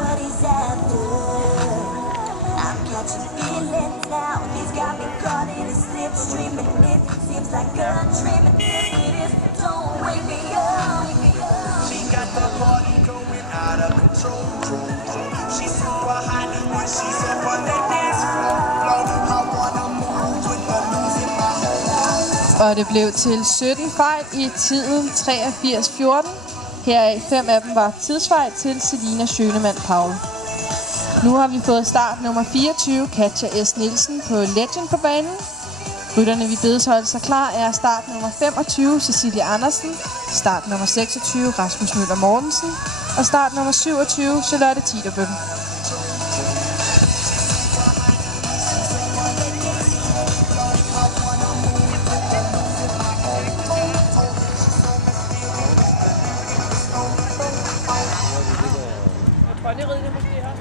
what he's after. I'm catching feelings now. He's got me caught in his slipstream, and it seems like a dream. And if it is, don't wake me up. She got the party going out of control. She's super hot when she's up on that dance floor. I wanna move with the music. Og det blev til 17 fejl i tiden 83-14. Heraf 5 af dem var tidsfejl til Selina Schønemann Paul. Nu har vi fået start nummer 24, Katja S. Nielsen på Legend på banen. Rytterne vi bedes holde sig klar er start nummer 25, Cecilia Andersen, start nummer 26, Rasmus Møller Mortensen og start nummer 27, Charlotte Tiderbøl. Ponyridende måske også.